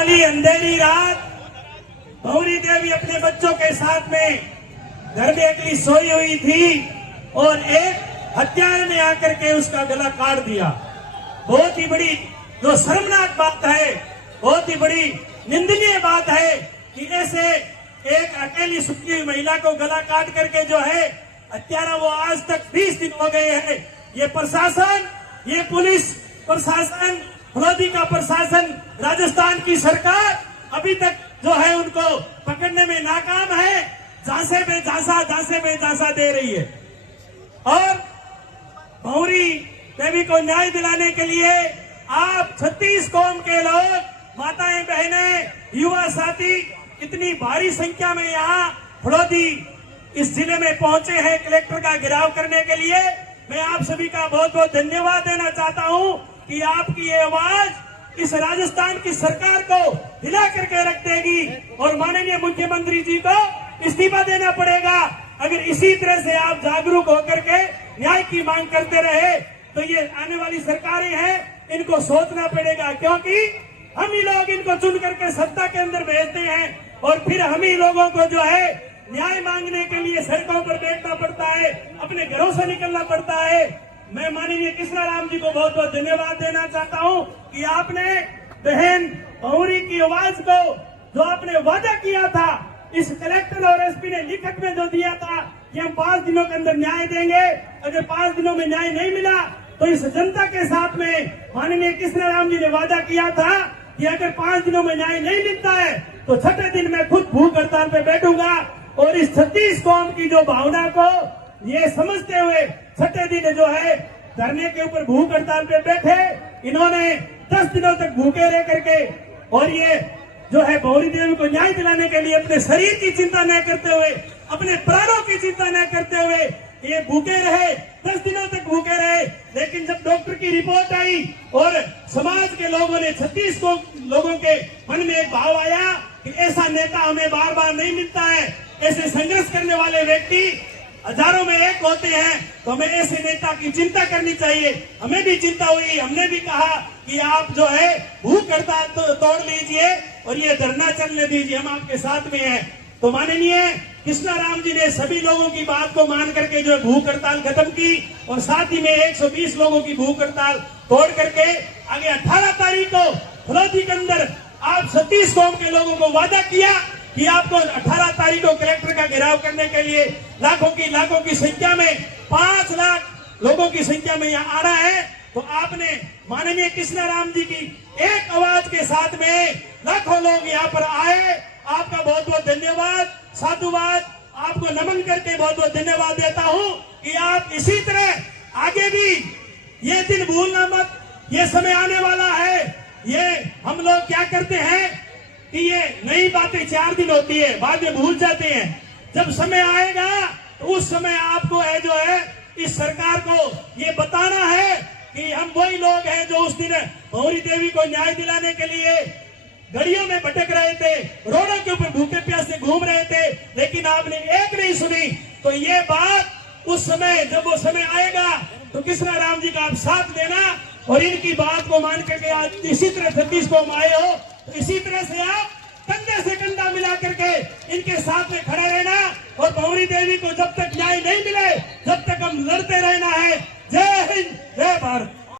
काली अंधेरी रात भंवरी देवी अपने बच्चों के साथ में घर में अकेली सोई हुई थी और एक हत्यारे ने आकर के उसका गला काट दिया। बहुत ही बड़ी जो शर्मनाक बात है, बहुत ही बड़ी निंदनीय बात है कि ऐसे एक अकेली सुखी हुई महिला को गला काट करके जो है हत्यारा, वो आज तक 20 दिन हो गए हैं। ये प्रशासन, ये पुलिस प्रशासन, फौजी का प्रशासन, राजस्थान की सरकार अभी तक जो है उनको पकड़ने में नाकाम है। झांसे में झांसा दे रही है। और भंवरी देवी को न्याय दिलाने के लिए आप 36 कौम के लोग, माताएं, बहनें, युवा साथी इतनी भारी संख्या में यहाँ फड़ौदी इस जिले में पहुंचे हैं कलेक्टर का घेराव करने के लिए। मैं आप सभी का बहुत बहुत धन्यवाद देना चाहता हूं कि आपकी ये आवाज इस राजस्थान की सरकार को हिला करके रख देगी और माननीय मुख्यमंत्री जी को इस्तीफा देना पड़ेगा। अगर इसी तरह से आप जागरूक होकर के न्याय की मांग करते रहे तो ये आने वाली सरकारें हैं, इनको सोचना पड़ेगा, क्योंकि हम ही लोग इनको चुन करके सत्ता के अंदर भेजते हैं और फिर हम ही लोगों को जो है न्याय मांगने के लिए सड़कों पर बैठना पड़ता है, अपने घरों से निकलना पड़ता है। मैं माननीय कृष्णाराम जी को बहुत बहुत धन्यवाद देना चाहता हूं कि आपने बहन भंवरी की आवाज को जो आपने वादा किया था, इस कलेक्टर और एसपी ने लिखत में जो दिया था कि हम 5 दिनों के अंदर न्याय देंगे, अगर 5 दिनों में न्याय नहीं मिला तो इस जनता के साथ में माननीय कृष्णाराम जी ने वादा किया था कि अगर 5 दिनों में न्याय नहीं मिलता है तो 6ठे दिन मैं खुद भूख हड़ताल पे बैठूंगा। और इस 36 कौम की जो भावना को ये समझते हुए 6ठे दिन जो है धरने के ऊपर भूख हड़ताल पे बैठे। इन्होंने 10 दिनों तक भूखे रह करके और ये जो है भंवरी देवी को न्याय दिलाने के लिए अपने शरीर की चिंता न करते हुए, अपने प्राणों की चिंता न करते हुए ये भूखे रहे, 10 दिनों तक भूखे रहे। लेकिन जब डॉक्टर की रिपोर्ट आई और समाज के लोगों ने 36 लोगों के मन में एक भाव आया कि ऐसा नेता हमें बार बार नहीं मिलता है, ऐसे संघर्ष करने वाले व्यक्ति हजारों में एक होते हैं, तो हमें ऐसे नेता की चिंता करनी चाहिए। हमें भी चिंता हुई, हमने भी कहा कि आप जो है भूख हड़ताल तोड़ लीजिए और ये धरना चलने दीजिए, हम आपके साथ में हैं। तो माननीय कृष्णाराम जी ने सभी लोगों की बात को मान करके जो है भूख हड़ताल खत्म की और साथ ही में 120 लोगों की भूख हड़ताल तोड़ करके आगे 18 तारीख को फड़ौदी के अंदर आप 36 कौम के लोगों को वादा किया कि आपको 18 तारीख को कलेक्टर का घेराव करने के लिए लाखों की संख्या में 5 लाख लोगों की संख्या में यहाँ आना है। तो आपने माननीय कृष्णाराम जी की एक आवाज के साथ में लाखों लोग यहाँ पर आए। आपका बहुत बहुत धन्यवाद, साधुवाद, आपको नमन करके बहुत बहुत धन्यवाद देता हूँ कि आप इसी तरह आगे भी ये दिन भूलना मत। ये समय आने वाला है, ये हम लोग क्या करते हैं कि ये नई बातें 4 दिन होती है, बाद में भूल जाते हैं। जब समय आएगा तो उस समय आपको है जो है इस सरकार को ये बताना है कि हम वही लोग हैं जो उस दिन भंवरी देवी को न्याय दिलाने के लिए गलियों में भटक रहे थे, रोडों के ऊपर भूखे प्यासे घूम रहे थे, लेकिन आपने एक नहीं सुनी। तो ये बात उस समय, जब वो समय आएगा तो कृष्णाराम जी का आप साथ देना और इनकी बात को मान करके आज इसी तरह 36 को आए हो, तो इसी तरह से आप कंधे से कंधा मिला करके इनके साथ में खड़े रहना। और भंवरी देवी को जब तक न्याय नहीं मिले, जब तक हम लड़ते रहना है। जय हिंद, जय भारत।